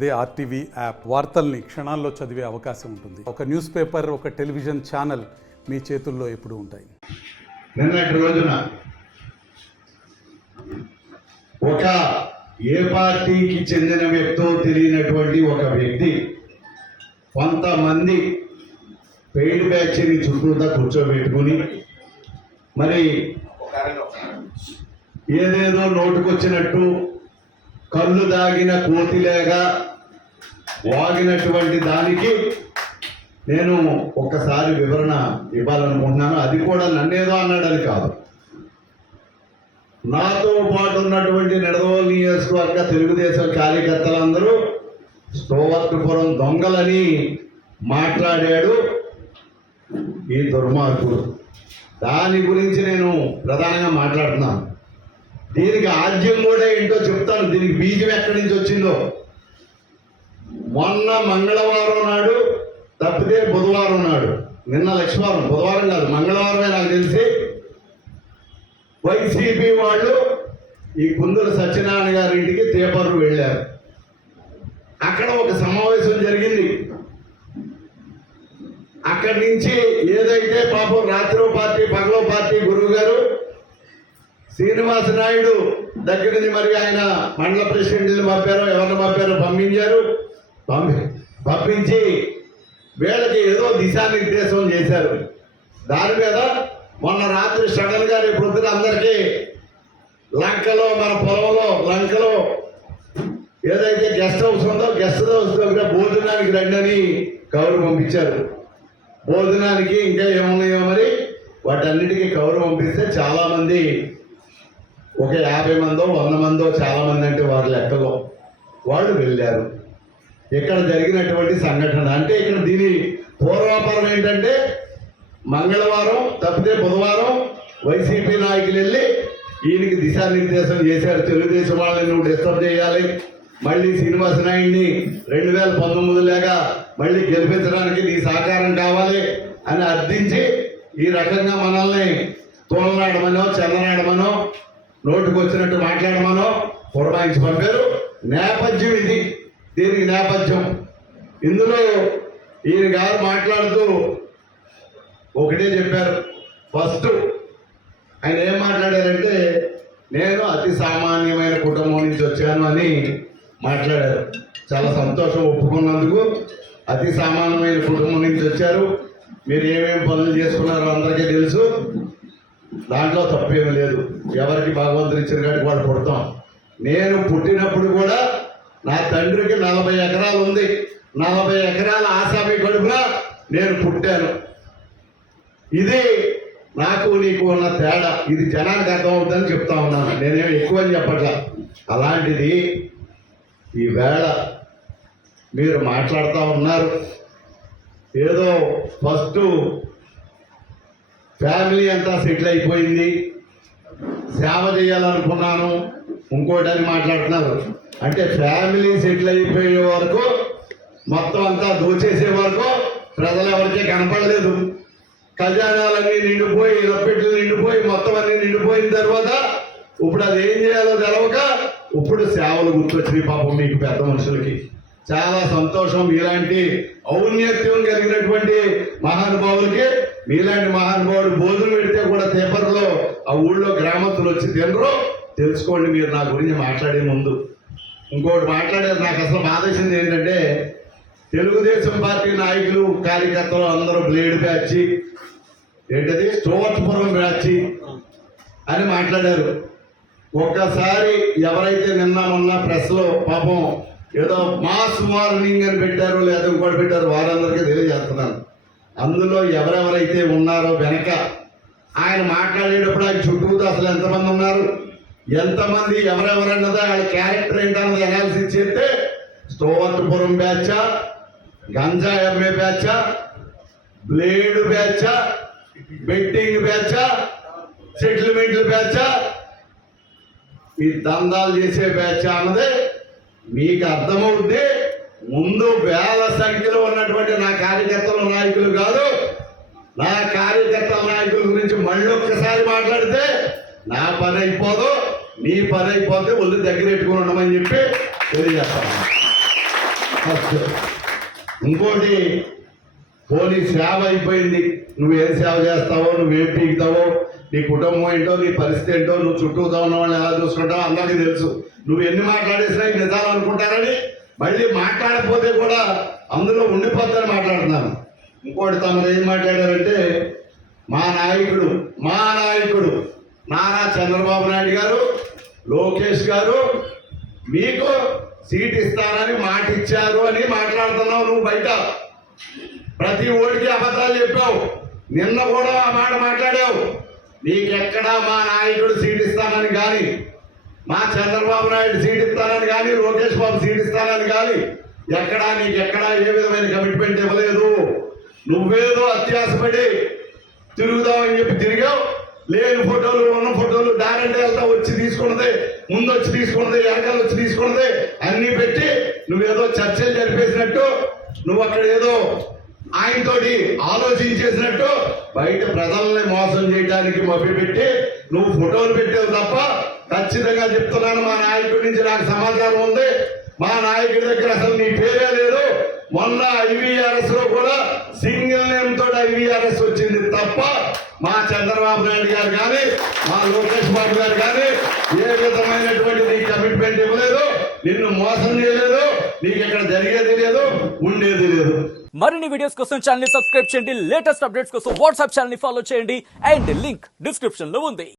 అదే RTV app వార్తల్ని క్షణాల్లో చదివే అవకాశం ఉంటుంది. ఒక న్యూస్ పేపర్, ఒక టెలివిజన్ ఛానల్ మీ చేతుల్లో ఎప్పుడూ ఉంటాయి. నిన్నటి రోజున ఒక ఏ పార్టీకి చెందిన వ్యక్తో తెలియనటువంటి ఒక వ్యక్తి కొంతమంది పెయిడ్ బ్యాచ్ని చుట్టూతా కూర్చోబెట్టుకుని మరి ఏదేదో నోటుకొచ్చినట్టు కళ్ళు దాగిన కోతిలేగా వాగినటువంటి దానికి నేను ఒక్కసారి వివరణ ఇవ్వాలనుకుంటున్నాను. అది కూడా నన్నేదో అన్నాడని కాదు, నాతో పాటు ఉన్నటువంటి నిడదవోలు నియోజకవర్గ తెలుగుదేశం కార్యకర్తలందరూ స్టోవర్పురం దొంగలని మాట్లాడాడు ఈ దుర్మార్గుడు. దాని గురించి నేను ప్రధానంగా మాట్లాడుతున్నాను. దీనికి ఆద్యం కూడా ఏంటో చెప్తాను, దీనికి బీజం ఎక్కడి నుంచి వచ్చిందో. మొన్న మంగళవారం నాడు తప్పితే బుధవారం నాడు, నిన్న లక్ష్మీవారం, బుధవారం కాదు మంగళవారమే నాకు తెలిసి, వైసీపీ వాళ్ళు ఈ కుందుల సత్యనారాయణ గారి ఇంటికి తేపర్రు వెళ్ళారు. అక్కడ ఒక సమావేశం జరిగింది. అక్కడి నుంచి ఏదైతే పాపం రాత్రో పార్టీ పగలో పార్టీ గురువు గారు శ్రీనివాస నాయుడు దగ్గర నుంచి మరి ఆయన మండల ప్రెసిడెంట్ని పంపారో ఎవరిని పంపారో పంపించి వీళ్ళకి ఏదో దిశానిర్దేశం చేశారు. దాని మీద మొన్న రాత్రి సడన్ గా రేపు పొద్దున అందరికీ లంకలో మన పొలంలో లంకలో ఏదైతే గెస్ట్ హౌస్ ఉందో గెస్ట్ హౌస్ దగ్గర భోజనానికి రండి అని కౌరు పంపించారు. భోజనానికి ఇంకా ఏమున్నాయో మరి వాటన్నిటికీ కౌరు పంపిస్తే చాలా మంది, ఒక 50 మందో 100 మందో చాలా మంది అంటే వారి లెక్కలో వాళ్ళు వెళ్ళారు. ఇక్కడ జరిగినటువంటి సంఘటన అంటే ఇక్కడ దీని పూర్వాపరం ఏంటంటే మంగళవారం తప్పితే బుధవారం వైసీపీ నాయకులు వెళ్ళి ఈయనకి దిశానిర్దేశం చేశారు. తెలుగుదేశం వాళ్ళని నువ్వు డిస్టర్బ్ చేయాలి, మళ్ళీ శ్రీనివాస నాయుడిని 2019 లాగా మళ్ళీ గెలిపించడానికి నీ సహకారం కావాలి అని అర్థించి ఈ రకంగా మనల్ని తోలనాడమనో చల్లనాడమనో నోటుకొచ్చినట్టు మాట్లాడమనో పురమాయించి పంపారు. నేపథ్యం ఇది, దీనికి నేపథ్యం. ఇందులో ఈయన గారు మాట్లాడుతూ ఒకటే చెప్పారు. ఫస్ట్ ఆయన ఏం మాట్లాడారంటే నేను అతి సామాన్యమైన కుటుంబం నుంచి వచ్చాను అని మాట్లాడారు. చాలా సంతోషం ఒప్పుకున్నందుకు. అతి సామాన్యమైన కుటుంబం నుంచి వచ్చారు, మీరు ఏమేమి పనులు చేసుకున్నారో అందరికీ తెలుసు, దాంట్లో తప్పేమీ లేదు. ఎవరికి భగవంతుడు ఇచ్చిన కాడికి వాళ్ళు పుడతాం. నేను పుట్టినప్పుడు కూడా నా తండ్రికి 40 ఎకరాలు ఉంది. 40 ఎకరాల ఆసామి కడుపున నేను పుట్టాను. ఇది నాకు నీకు ఉన్న తేడా. ఇది జనానికి అర్థం అవుతుందని చెప్తా ఉన్నాను, నేనేమి ఎక్కువ అని చెప్పట్లా. అలాంటిది ఈవేళ మీరు మాట్లాడుతూ ఉన్నారు ఏదో ఫస్ట్ ఫ్యామిలీ అంతా సెటిల్ అయిపోయింది, సేవ చేయాలనుకున్నాను ఇంకోటని మాట్లాడుతున్నారు. అంటే ఫ్యామిలీ సెటిల్ అయిపోయే వరకు మొత్తం అంతా దోచేసే వరకు ప్రజలు ఎవరికీ కనపడలేదు. ఖజానాలన్నీ నిండిపోయి, లప్పెట్లు నిండిపోయి, మొత్తం అన్ని నిండిపోయిన తర్వాత ఇప్పుడు అది ఏం చేయాలో తెలవక ఇప్పుడు సేవలు గుర్తొచ్చినాయి పాపం మీకు పెద్ద మనుషులకి. చాలా సంతోషం. మీలాంటి ఔన్నత్యం కలిగినటువంటి మహానుభావులకి, మీలాంటి మహానుభావుడు భోజనం పెడితే కూడా పేపర్లో ఆ ఊళ్ళో గ్రామస్తులు వచ్చి తినరు. తెలుసుకోండి మీరు నా గురించి మాట్లాడే ముందు. ఇంకోటి మాట్లాడేది నాకు అసలు బాధేసింది ఏంటంటే తెలుగుదేశం పార్టీ నాయకులు కార్యకర్తలు అందరూ బ్లేడ్ బ్యాచ్, ఏంటది స్టోవర్పురం బ్యాచ్ అని మాట్లాడారు. ఒక్కసారి ఎవరైతే నిన్న మొన్న ప్రెస్లో పాపం ఏదో మాస్ వార్నింగ్ అని పెట్టారో లేదా ఇంకోటి పెట్టారో వారందరికీ తెలియజేస్తున్నాను. అందులో ఎవరెవరైతే ఉన్నారో వెనక ఆయన మాట్లాడేటప్పుడు ఆయన చుట్టూతో అసలు ఎంతమంది ఉన్నారు, ఎంతమంది ఎవరెవరన్నదో వాళ్ళ క్యారెక్టర్ ఏంటన్నది అనాలిసిస్ చేస్తే స్టోవర్పురం బ్యాచా, గంజా అమ్మే బ్యాచా, బ్లేడ్ బ్యాచా, బెట్టింగ్ బ్యాచా, సెటిల్మెంట్లు బ్యాచా, ఈ దందాలు చేసే బ్యాచ్ అన్నది మీకు అర్థమవుద్ది. ముందు వేల సంఖ్యలో ఉన్నటువంటి నా కార్యకర్తల నాయకులు కాదు, నా కార్యకర్తల నాయకుల గురించి మళ్ళీ ఒక్కసారి మాట్లాడితే నా పని అయిపోదు, నీ పని అయిపోతే ఒళ్ళు దగ్గర పెట్టుకుని ఉండమని చెప్పి తెలియజేస్తాను. ఫస్ట్. ఇంకోటి పోలీస్ సేవ అయిపోయింది. నువ్వేం సేవ చేస్తావో, నువ్వేం పీకుతావో, నీ కుటుంబం ఏంటో, నీ పరిస్థితి ఏంటో, నువ్వు చుట్టూతో ఉన్న వాళ్ళని ఎలా చూసుకుంటావో అందరికీ తెలుసు. నువ్వు ఎన్ని మాట్లాడేసినా ఈ నిజాలు అనుకుంటారని మళ్ళీ మాట్లాడకపోతే కూడా అందులో ఉండిపోద్దని మాట్లాడుతున్నాను. ఇంకోటి తమరు ఏం మాట్లాడారంటే మా నాయకుడు నారా చంద్రబాబు నాయుడు గారు, లోకేష్ గారు మీకు సీట్ ఇస్తారని మాట ఇచ్చారు అని మాట్లాడుతున్నావు. నువ్వు బయట ప్రతి ఓడికి అబద్ధాలు చెప్పావు. నిన్న కూడా ఆ మాట మాట్లాడావు. నీకెక్కడా మా నాయకుడు సీట్ ఇస్తానని కానీ, మా చంద్రబాబు నాయుడు సీట్ ఇస్తానని కానీ, లోకేష్ బాబు సీట్ ఇస్తానని కానీ నీకెక్కడా ఏ విధమైన కమిట్మెంట్ ఇవ్వలేదు. నువ్వేదో అత్యాసపడి తిరుగుదామని చెప్పి తిరిగావు. లేని ఫోటోలు, ఉన్న ఫోటోలు, దారంటే వెళ్తా వచ్చి తీసుకున్నదే, ముందు వచ్చి తీసుకున్నదే, వెనకాల వచ్చి తీసుకున్నదే అన్ని పెట్టి నువ్వేదో చర్చలు జరిపేసినట్టు, నువ్వు అక్కడ ఏదో ఆయనతోటి ఆలోచించేసినట్టు బయట ప్రజల్ని మోసం చేయడానికి మభ్యపెట్టి నువ్వు ఫోటోలు పెట్టావు తప్ప, ఖచ్చితంగా చెప్తున్నాను, మా నాయకుడి నుంచి నాకు సమాచారం ఉంది. మా నాయకుడి దగ్గర అసలు నీ పేరే లేదు. మొన్న ఐవీఆర్ఎస్ లో కూడా సింగిల్ నేమ్ తోటి ఐవీఆర్ఎస్ వచ్చింది తప్ప మా చంద్రబాబు నాయుడు గారు కానీ, మా లోకేష్ బాబు గారు కానీ ఏ విధమైనటువంటి నీ కమిట్మెంట్ ఇవ్వలేదు. నిన్ను మోసం చేయలేదు. నీకు ఇక్కడ జరిగేది లేదు, ఉండేది లేదు. మరిన్ని వీడియోస్ కోసం ఛానల్ ని సబ్స్క్రైబ్ చేయండి. లేటెస్ట్ అప్డేట్స్ కోసం వాట్సాప్ ఛానల్ ని ఫాలో చేయండి. అండ్ లింక్ డిస్క్రిప్షన్ లో ఉంది.